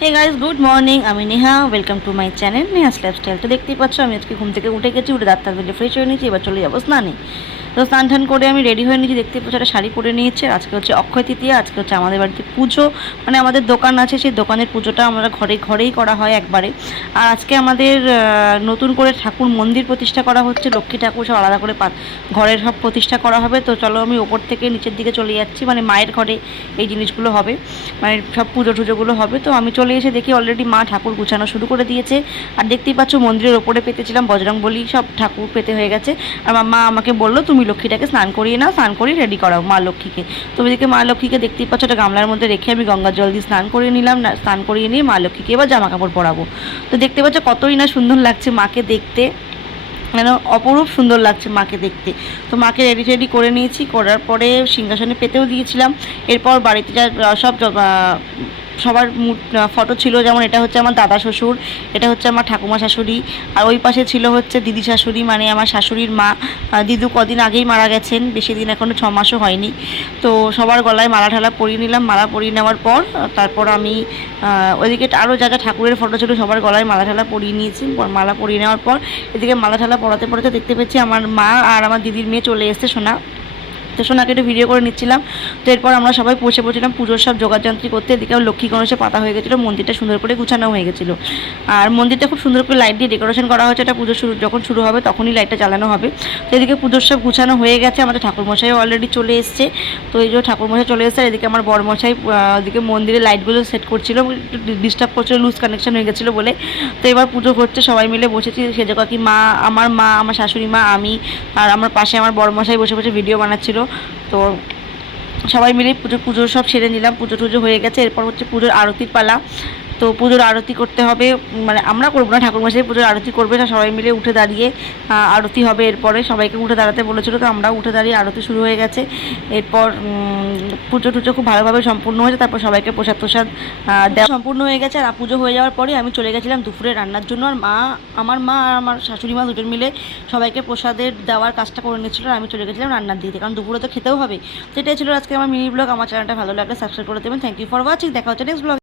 Hey guys, good morning. আমি Neha, welcome to my channel Neha's lifestyle. তো দেখতেই পাচ্ছ আমি আজকে ঘুম থেকে উঠে গেছি, উঠে দাঁত বেলে ফ্রেশ হয়ে নিয়েছি, এবার চলে যাবো স্নানে। তো স্নান টান করে আমি রেডি হয়ে নিয়েছি, দেখতে পাচ্ছ একটা শাড়ি পরে নিয়েছে। আজকে হচ্ছে অক্ষয় তৃতীয়া, আজকে হচ্ছে আমাদের বাড়িতে পুজো, মানে আমাদের দোকান আছে, সেই দোকানের পুজোটা আমরা ঘরেই করা হয় একবারে। আর আজকে আমাদের নতুন করে ঠাকুর মন্দির প্রতিষ্ঠা করা হচ্ছে, লক্ষ্মী ঠাকুর সব আলাদা করে ঘরের সব প্রতিষ্ঠা করা হবে। তো চলো আমি ওপর থেকে নিচের দিকে চলে যাচ্ছি, মানে মায়ের ঘরে এই জিনিসগুলো হবে, মানে সব পুজো টুজোগুলো হবে। তো আমি চলে এসে দেখি অলরেডি মা ঠাকুর গুছানো শুরু করে দিয়েছে। আর দেখতেই পাচ্ছ মন্দিরের ওপরে পেতেছিলাম বজরংবলী, সব ঠাকুর পেতে হয়ে গেছে। আর মা আমাকে বললো তুমি লক্ষ্মীটাকে স্নান করিয়ে নাও, স্নান করিয়ে রেডি করাও মা লক্ষ্মীকে। তো ওইদিকে মা লক্ষ্মীকে দেখতেই পাচ্ছ একটা গামলার মধ্যে রেখে আমি গঙ্গার জল দিয়ে স্নান করিয়ে নিলাম। স্নান করিয়ে নিয়ে মা লক্ষ্মীকে এবার জামা কাপড় পরাবো। তো দেখতে পাচ্ছ কতই না সুন্দর লাগছে মাকে দেখতে, যেন অপরূপ সুন্দর লাগছে মাকে দেখতে। তো মাকে রেডি করে নিয়েছি, করার পরে সিংহাসনে পেতেও দিয়েছিলাম। এরপর বাড়িতে যা সব সবার ফটো ছিল, যেমন এটা হচ্ছে আমার দাদা শ্বশুর, এটা হচ্ছে আমার ঠাকুমা শাশুড়ি, আর ওই পাশে ছিল হচ্ছে দিদি শাশুড়ি, মানে আমার শাশুড়ির মা। দিদু কদিন আগেই মারা গেছেন, বেশি দিন এখনও 6 মাসও হয়নি। তো সবার গলায় মালা ঠালা পরিয়ে নিলাম। মালা পরিয়ে নেওয়ার পর তারপর আমি ওইদিকে আরও যা যা ঠাকুরের ফটো ছিল সবার গলায় মালা ঠালা পরিয়ে নিয়েছি। মালা পরিয়ে নেওয়ার পর এদিকে মালা ঠালা পরাতে দেখতে পেয়েছি আমার মা আর আমার দিদির মেয়ে চলে এসছে, সোনা। তো সোনাকে একটু ভিডিও করে নিচ্ছিলাম। তো এরপর আমরা সবাই বসে পড়ছিলাম পুজোর সব যোগাযন্ত্রী করতে। এদিকে লক্ষ্মী গণেশের পাতা হয়ে গেছিলো, মন্দিরটা সুন্দর করে গুছানো হয়ে গেছিলো। আর মন্দিরটা খুব সুন্দর করে লাইট দিয়ে ডেকোরেশন করা হয়েছে। এটা পুজো যখন শুরু হবে তখনই লাইটটা জ্বালানো হবে। তো এদিকে পুজোর সব গুছানো হয়ে গেছে, আমাদের ঠাকুরমশাইও অলরেডি চলে এসছে। তো এই যে ঠাকুরমশাই চলে এসছে, এদিকে আমার বড়মশাই ওদিকে মন্দিরে লাইটগুলো সেট করছিল, একটু ডিস্টার্ব করছিল, লুজ কানেকশন হয়ে গেছিলো বলে। তো এবার পুজো হচ্ছে, সবাই মিলে বসেছি। সেজো কাকি, মা, আমার শাশুড়ি মা, আমি, আর আমার পাশে আমার বড়মশাই বসে বসে ভিডিও বানাচ্ছিল। তো সবাই মিলে পুজো সব সেরে নিলাম, পুজো টুজো হয়ে গেছে। এরপর হচ্ছে পুজোর আরতির পালা। তো পুজোর আরতি করতে হবে, মানে আমরা করবো না, ঠাকুরমশাই পুজোর আরতি করবে না। সবাই মিলে উঠে দাঁড়িয়ে আরতি হবে। এরপরে সবাইকে উঠে দাঁড়াতে বলেছিলো, তো আমরাও উঠে দাঁড়িয়ে আরতি শুরু হয়ে গেছে। এরপর পুজো টুজো খুব ভালোভাবে সম্পূর্ণ হয়েছে। তারপর সবাইকে প্রসাদ দেওয়া সম্পূর্ণ হয়ে গেছে। আর পুজো হয়ে যাওয়ার পরে আমি চলে গেছিলাম দুপুরে রান্নার জন্য। আর আমার মা আর আমার শাশুড়ি মা দুজন মিলে সবাইকে প্রসাদের দেওয়ার কাজটা করে নিচ্ছিলো, আর আমি চলে গেছিলাম রান্নার দিতে, কারণ দুপুরে তো খেতেও হবে। সেটাই ছিল আজকে আমার মিনি ব্লগ। আমার চ্যানেলটা ভালো লাগলে সাবস্ক্রাইব করে দেবেন। Thank you for watching. দেখা হচ্ছে নেক্সট ব্লগ।